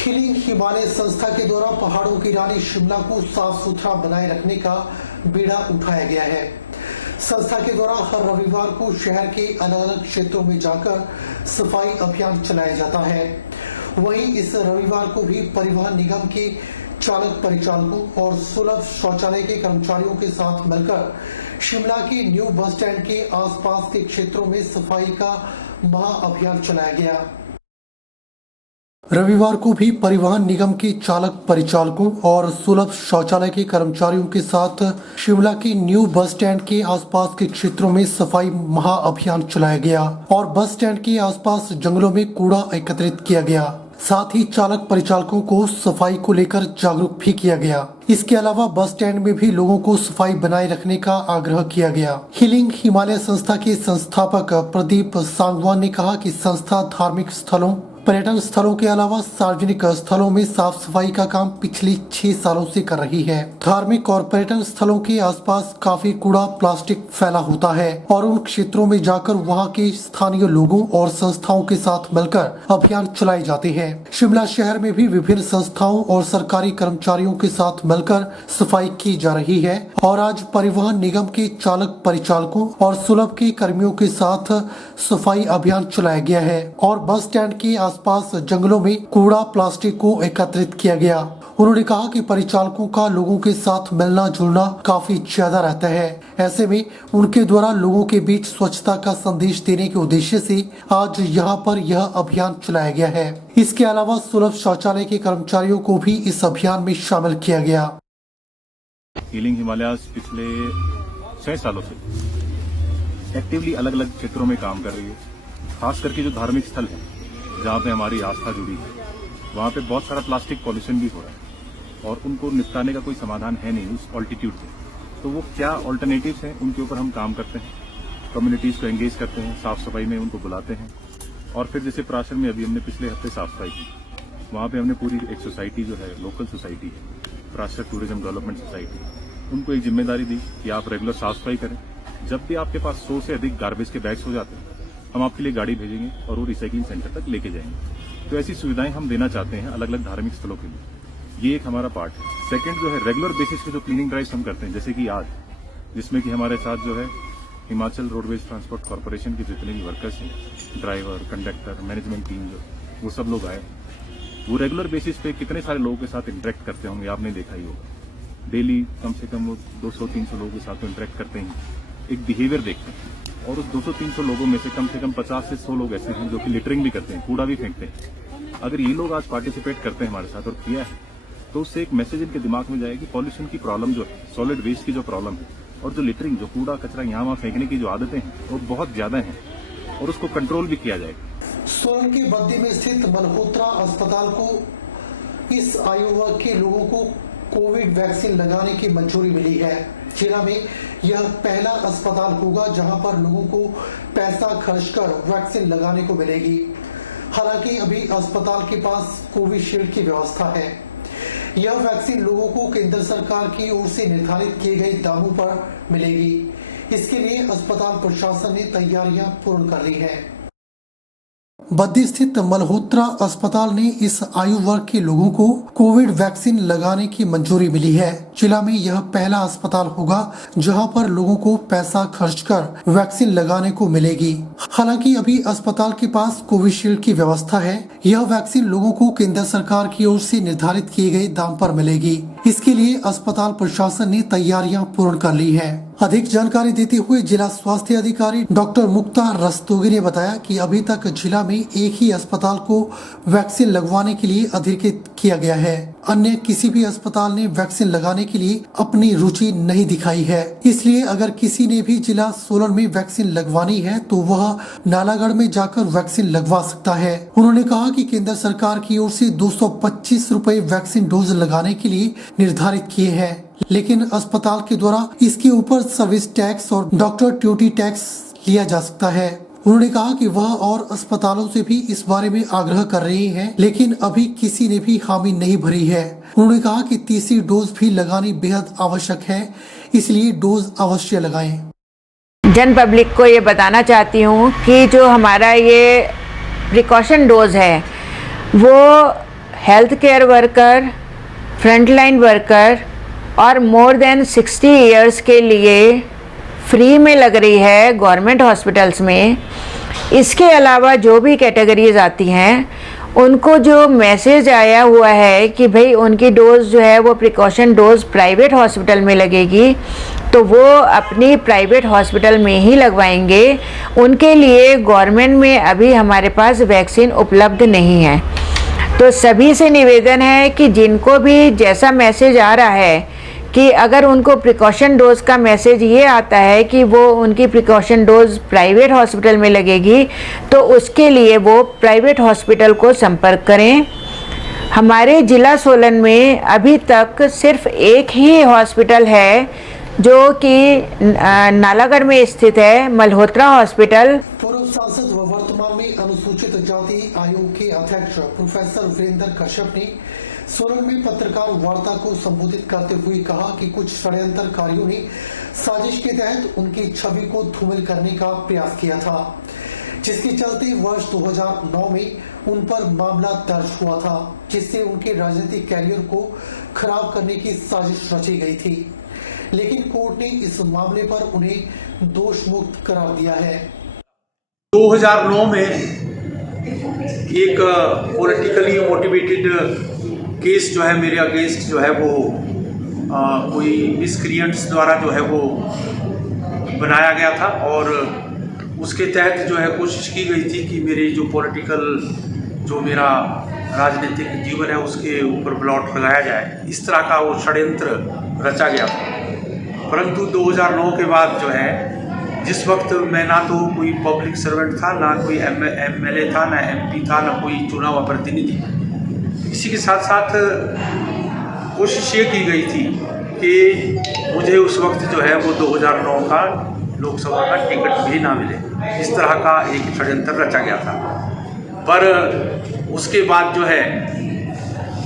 Healing Himalaya संस्था के द्वारा पहाड़ों की रानी शिमला को साफ सुथरा बनाए रखने का बीड़ा उठाया गया है। संस्था के द्वारा हर रविवार को शहर के अलग अलग क्षेत्रों में जाकर सफाई अभियान चलाया जाता है। वहीं इस रविवार को भी परिवहन निगम के चालक परिचालकों और सुलभ शौचालय के कर्मचारियों के साथ मिलकर शिमला के न्यू बस स्टैंड के आसपास के क्षेत्रों में सफाई का महाअभियान चलाया गया। रविवार को भी परिवहन निगम के चालक परिचालकों और सुलभ शौचालय के कर्मचारियों के साथ शिमला के न्यू बस स्टैंड के आसपास के क्षेत्रों में सफाई महाअभियान चलाया गया और बस स्टैंड के आसपास जंगलों में कूड़ा एकत्रित किया गया। साथ ही चालक परिचालकों को सफाई को लेकर जागरूक भी किया गया। इसके अलावा बस स्टैंड में भी लोगों को सफाई बनाए रखने का आग्रह किया गया। हिलिंग हिमालय संस्था के संस्थापक प्रदीप सांगवान ने कहा कि संस्था धार्मिक स्थलों, पर्यटन स्थलों के अलावा सार्वजनिक स्थलों में साफ सफाई का काम पिछले 6 सालों से कर रही है। धार्मिक और पर्यटन स्थलों के आसपास काफी कूड़ा प्लास्टिक फैला होता है और उन क्षेत्रों में जाकर वहां के स्थानीय लोगों और संस्थाओं के साथ मिलकर अभियान चलाए जाते हैं। शिमला शहर में भी विभिन्न संस्थाओं और सरकारी कर्मचारियों के साथ मिलकर सफाई की जा रही है और आज परिवहन निगम के चालक परिचालकों और सुलभ के कर्मियों के साथ सफाई अभियान चलाया गया है और बस स्टैंड के आसपास जंगलों में कूड़ा प्लास्टिक को एकत्रित किया गया। उन्होंने कहा कि परिचालकों का लोगों के साथ मिलना जुलना काफी ज्यादा रहता है। ऐसे में उनके द्वारा लोगों के बीच स्वच्छता का संदेश देने के उद्देश्य से आज यहां पर यह अभियान चलाया गया है। इसके अलावा सुलभ शौचालय के कर्मचारियों को भी इस अभियान में शामिल किया गया। हिलिंग हिमालय पिछले 6 सालों से एक्टिवली अलग अलग क्षेत्रों में काम कर रही है। खास करके जो धार्मिक स्थल है जहाँ पे हमारी आस्था जुड़ी है, वहाँ पे बहुत सारा प्लास्टिक पॉल्यूशन भी हो रहा है और उनको निपटाने का कोई समाधान है नहीं उस ऑल्टीट्यूड पे। तो वो क्या ऑल्टरनेटिव्स हैं, उनके ऊपर हम काम करते हैं, कम्युनिटीज़ को एंगेज करते हैं, साफ सफाई में उनको बुलाते हैं। और फिर जैसे प्राशन में अभी हमने पिछले हफ्ते साफ सफाई की, वहाँ पे हमने पूरी एक सोसाइटी जो है, लोकल सोसाइटी है, प्राशन टूरिज्म डेवलपमेंट सोसाइटी, उनको एक जिम्मेदारी दी कि आप रेगुलर साफ सफाई करें। जब भी आपके पास 100 से अधिक गार्बेज के बैग्स हो जाते हैं, हम आपके लिए गाड़ी भेजेंगे और वो रिसाइकलिंग सेंटर तक लेके जाएंगे। तो ऐसी सुविधाएं हम देना चाहते हैं अलग अलग धार्मिक स्थलों के लिए। ये एक हमारा पार्ट है। सेकंड जो है, रेगुलर बेसिस पे जो क्लीनिंग ड्राइव्स हम करते हैं, जैसे कि आज, जिसमें कि हमारे साथ जो है हिमाचल रोडवेज ट्रांसपोर्ट कॉर्पोरेशन के जितने भी वर्कर्स हैं, ड्राइवर, कंडक्टर, मैनेजमेंट टीम, जो वो सब लोग आए। वो रेगुलर बेसिस पे कितने सारे लोगों के साथ इंटरेक्ट करते होंगे, आपने देखा ही होगा। डेली कम से कम वो 200-300 लोगों के साथ इंटरेक्ट करते हैं, एक बिहेवियर देखते हैं। और उस 200-300 लोगों में से कम 50 से 100 लोग ऐसे हैं जो कि लिटरिंग भी करते हैं, कूड़ा भी फेंकते हैं। अगर ये लोग आज पार्टिसिपेट करते हैं हमारे साथ और किया है, तो उससे एक मैसेज इनके दिमाग में जाएगी, पॉल्यूशन की प्रॉब्लम जो है, सॉलिड वेस्ट की जो प्रॉब्लम है और जो लिटरिंग, जो कूड़ा कचरा यहाँ वहाँ फेंकने की जो आदतें हैं, वो बहुत ज्यादा हैं और उसको कंट्रोल भी किया जाएगा। सोलन के बद्दी में स्थित मल्होत्रा अस्पताल को इस आयु वर्ग के लोगों को कोविड वैक्सीन लगाने की मंजूरी मिली है। जिला में यह पहला अस्पताल होगा जहां पर लोगों को पैसा खर्च कर वैक्सीन लगाने को मिलेगी। हालांकि अभी अस्पताल के पास कोविशील्ड की व्यवस्था है। यह वैक्सीन लोगों को केंद्र सरकार की ओर से निर्धारित किए गए दामों पर मिलेगी। इसके लिए अस्पताल प्रशासन ने तैयारियां पूर्ण कर ली है। बद्दी स्थित मल्होत्रा अस्पताल ने इस आयु वर्ग के लोगों को कोविड वैक्सीन लगाने की मंजूरी मिली है। जिला में यह पहला अस्पताल होगा जहां पर लोगों को पैसा खर्च कर वैक्सीन लगाने को मिलेगी। हालांकि अभी अस्पताल के पास कोविशील्ड की व्यवस्था है। यह वैक्सीन लोगों को केंद्र सरकार की ओर से निर्धारित किए गए दाम पर मिलेगी। इसके लिए अस्पताल प्रशासन ने तैयारियां पूर्ण कर ली है। अधिक जानकारी देते हुए जिला स्वास्थ्य अधिकारी डॉक्टर मुक्ता रस्तोगी ने बताया कि अभी तक जिला में एक ही अस्पताल को वैक्सीन लगवाने के लिए अधिकृत किया गया है। अन्य किसी भी अस्पताल ने वैक्सीन लगाने के लिए अपनी रुचि नहीं दिखाई है। इसलिए अगर किसी ने भी जिला सोलन में वैक्सीन लगवानी है तो वह नालागढ़ में जाकर वैक्सीन लगवा सकता है। उन्होंने कहा कि केंद्र सरकार की ओर से 225 रुपए वैक्सीन डोज लगाने के लिए निर्धारित किए हैं, लेकिन अस्पताल के द्वारा इसके ऊपर सर्विस टैक्स और डॉक्टर ड्यूटी टैक्स लिया जा सकता है। उन्होंने कहा कि वह और अस्पतालों से भी इस बारे में आग्रह कर रही हैं, लेकिन अभी किसी ने भी हामी नहीं भरी है। उन्होंने कहा कि तीसरी डोज भी लगानी बेहद आवश्यक है, इसलिए डोज अवश्य लगाएं। जन पब्लिक को ये बताना चाहती हूँ कि जो हमारा ये प्रिकॉशन डोज है वो health care worker, frontline worker और मोर देन 60 इयर्स के लिए फ्री में लग रही है गवर्नमेंट हॉस्पिटल्स में। इसके अलावा जो भी कैटेगरीज आती हैं उनको जो मैसेज आया हुआ है कि भाई उनकी डोज जो है वो प्रिकॉशन डोज प्राइवेट हॉस्पिटल में लगेगी, तो वो अपनी प्राइवेट हॉस्पिटल में ही लगवाएंगे। उनके लिए गवर्नमेंट में अभी हमारे पास वैक्सीन उपलब्ध नहीं है। तो सभी से निवेदन है कि जिनको भी जैसा मैसेज आ रहा है कि अगर उनको प्रिकॉशन डोज का मैसेज ये आता है कि वो उनकी प्रिकॉशन डोज प्राइवेट हॉस्पिटल में लगेगी, तो उसके लिए वो प्राइवेट हॉस्पिटल को संपर्क करें। हमारे ज़िला सोलन में अभी तक सिर्फ एक ही हॉस्पिटल है जो कि नालागढ़ में स्थित है, मल्होत्रा हॉस्पिटल। पूर्व सांसद व वर्तमान में अनुसूचित जाति आयोग के अध्यक्ष प्रोफेसर वीरेंद्र कश्यप ने सोलन में पत्रकार वार्ता को संबोधित करते हुए कहा कि कुछ षड्यंत्रकारियों ने साजिश के तहत उनकी छवि को धूमिल करने का प्रयास किया था, जिसके चलते वर्ष 2009 में उन पर मामला दर्ज हुआ था, जिससे उनके राजनीतिक कैरियर को खराब करने की साजिश रची गई थी। लेकिन कोर्ट ने इस मामले पर उन्हें दोष मुक्त करार दिया है। 2009 में एक पॉलिटिकली मोटिवेटेड केस जो है मेरे अगेंस्ट जो है वो कोई मिसक्रिएंट्स द्वारा जो है वो बनाया गया था, और उसके तहत जो है कोशिश की गई थी कि मेरी जो पॉलिटिकल जो मेरा राजनीतिक जीवन है उसके ऊपर ब्लॉट लगाया जाए। इस तरह का वो षड्यंत्र रचा गया था। परंतु 2009 के बाद जो है, जिस वक्त मैं ना तो कोई पब्लिक सर्वेंट था, ना कोई एमएलए था, ना एमपी था, ना कोई चुना हुआ प्रतिनिधि, इसी के साथ साथ कोशिश ये की गई थी कि मुझे उस वक्त जो है वो 2009 का लोकसभा का टिकट भी ना मिले। इस तरह का एक षड्यंत्र रचा गया था। पर उसके बाद जो है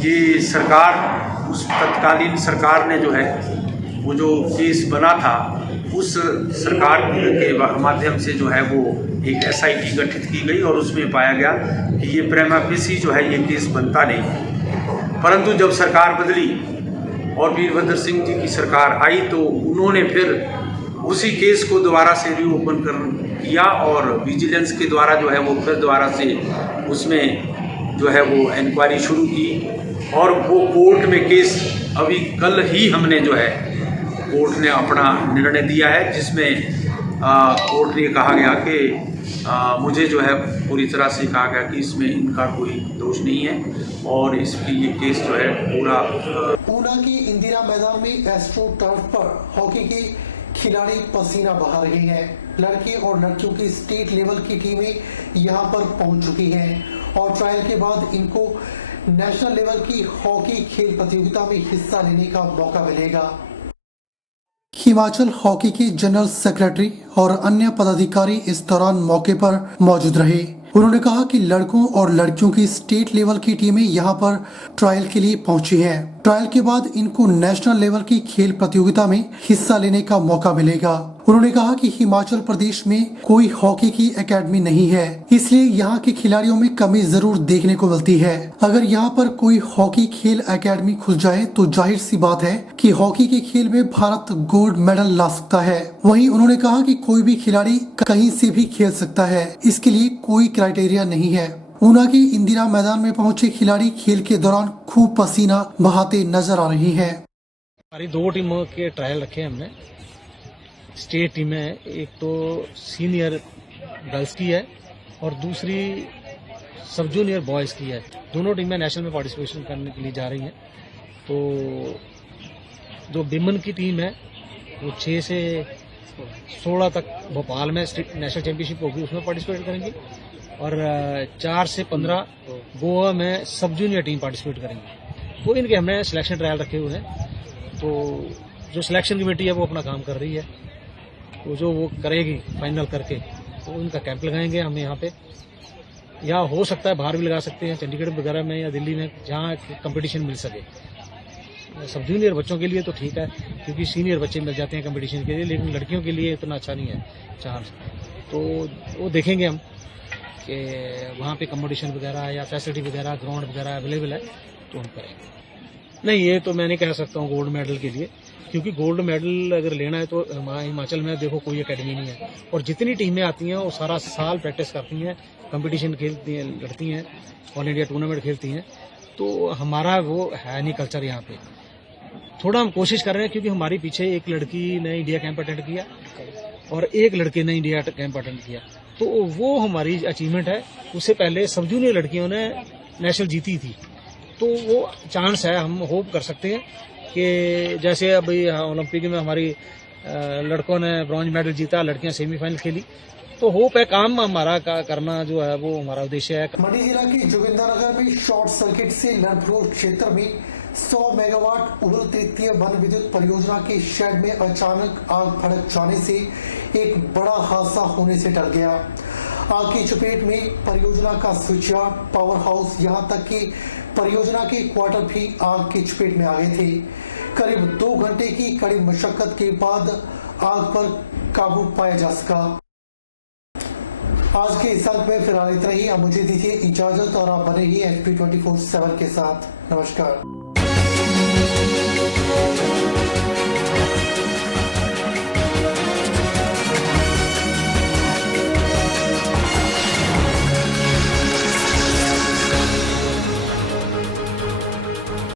ये सरकार, उस तत्कालीन सरकार ने जो है वो जो केस बना था, उस सरकार के माध्यम से जो है वो एक एसआईटी गठित की गई और उसमें पाया गया कि ये प्रेमा फेसी जो है ये केस बनता नहीं। परंतु जब सरकार बदली और वीरभद्र सिंह जी की सरकार आई तो उन्होंने फिर उसी केस को दोबारा से रीओपन किया और विजिलेंस के द्वारा जो है वो फिर दोबारा से उसमें जो है वो इंक्वायरी शुरू की, और वो कोर्ट में केस अभी कल ही हमने जो है कोर्ट ने अपना निर्णय दिया है, जिसमें कोर्ट ने कहा गया कि मुझे जो है पूरी तरह से कहा गया कि इसमें इनका कोई दोष नहीं है और इसकी ये केस जो है पूरा। ऊना के इंदिरा मैदान में एस्ट्रो टर्फ पर हॉकी के खिलाड़ी पसीना बहा रहे हैं। लड़के और लड़कियों की स्टेट लेवल की टीमें यहां पर पहुंच चुकी हैं और ट्रायल के बाद इनको नेशनल लेवल की हॉकी खेल प्रतियोगिता में हिस्सा लेने का मौका मिलेगा। हिमाचल हॉकी के जनरल सेक्रेटरी और अन्य पदाधिकारी इस दौरान मौके पर मौजूद रहे। उन्होंने कहा कि लड़कों और लड़कियों की स्टेट लेवल की टीमें यहां पर ट्रायल के लिए पहुंची हैं। ट्रायल के बाद इनको नेशनल लेवल की खेल प्रतियोगिता में हिस्सा लेने का मौका मिलेगा। उन्होंने कहा कि हिमाचल प्रदेश में कोई हॉकी की एकेडमी नहीं है, इसलिए यहाँ के खिलाड़ियों में कमी जरूर देखने को मिलती है। अगर यहाँ पर कोई हॉकी खेल एकेडमी खुल जाए तो जाहिर सी बात है कि हॉकी के खेल में भारत गोल्ड मेडल ला सकता है। वहीं उन्होंने कहा कि कोई भी खिलाड़ी कहीं से भी खेल सकता है, इसके लिए कोई क्राइटेरिया नहीं है। ऊना के इंदिरा मैदान में पहुंचे खिलाड़ी खेल के दौरान खूब पसीना बहाते नजर आ रही हैं। हमारी 2 टीमों के ट्रायल रखे हमने। स्टेट टीम है, एक तो सीनियर गर्ल्स की है और दूसरी सब जूनियर बॉयज की है। दोनों टीमें नेशनल में पार्टिसिपेशन करने के लिए जा रही हैं। तो जो विमेन की टीम है वो 6 से 16 तक भोपाल में नेशनल चैंपियनशिप होगी, उसमें पार्टिसिपेट करेंगी, और 4 से 15 गोवा में सब जूनियर टीम पार्टिसिपेट करेंगी। तो इनके हमने सिलेक्शन ट्रायल रखे हुए हैं। तो जो सिलेक्शन कमेटी है वो अपना काम कर रही है, तो जो वो करेगी फाइनल करके तो उनका कैंप लगाएंगे हम यहाँ पे, या हो सकता है बाहर भी लगा सकते हैं, चंडीगढ़ वगैरह में या दिल्ली में, जहाँ कंपटीशन मिल सके। सब जूनियर बच्चों के लिए तो ठीक है क्योंकि सीनियर बच्चे मिल जाते हैं कंपटीशन के लिए, लेकिन लड़कियों के लिए इतना अच्छा नहीं है चांस। तो वो देखेंगे हम कि वहाँ पे कंपटीशन वगैरह या फैसिलिटी वगैरह ग्राउंड वगैरह अवेलेबल है तो हम करेंगे। नहीं, ये तो मैं नहीं कह सकता हूँ गोल्ड मेडल के लिए, क्योंकि गोल्ड मेडल अगर लेना है तो हिमाचल में देखो कोई एकेडमी नहीं है, और जितनी टीमें आती हैं वो सारा साल प्रैक्टिस करती हैं, कंपटीशन खेलती हैं, लड़ती हैं, ऑल इंडिया टूर्नामेंट खेलती हैं। तो हमारा वो है नहीं कल्चर यहाँ पे। थोड़ा हम कोशिश कर रहे हैं, क्योंकि हमारे पीछे एक लड़की ने इंडिया कैंप अटेंड किया और एक लड़के ने इंडिया कैंप अटेंड किया, तो वो हमारी अचीवमेंट है। उससे पहले सब जूनियर लड़कियों ने नेशनल जीती थी, तो वो चांस है, हम होप कर सकते हैं कि जैसे अभी ओलंपिक में हमारी लड़कों ने ब्रॉन्ज मेडल जीता, लड़कियां सेमीफाइनल खेली, तो होप है काम हमारा करना जो है वो हमारा उद्देश्य है। मंडी जिला के जोगिंदरनगर में शॉर्ट सर्किट से लड़भड़ोल क्षेत्र में 100 मेगावाट उग्र तृतीय वन विद्युत परियोजना के शेड में अचानक आग भड़क जाने से एक बड़ा हादसा होने से डर गया। आग की चपेट में परियोजना का स्विचयार्ड, पावर हाउस, यहां तक कि परियोजना के क्वार्टर भी आग की चपेट में आ गए थे। करीब 2 घंटे की कड़ी मशक्कत के बाद आग पर काबू पाया जा सका। आज के इस अंक में फिलहाल इतना ही। अब मुझे दीजिए इजाजत और आप बने ही HP 24/7 के साथ। नमस्कार।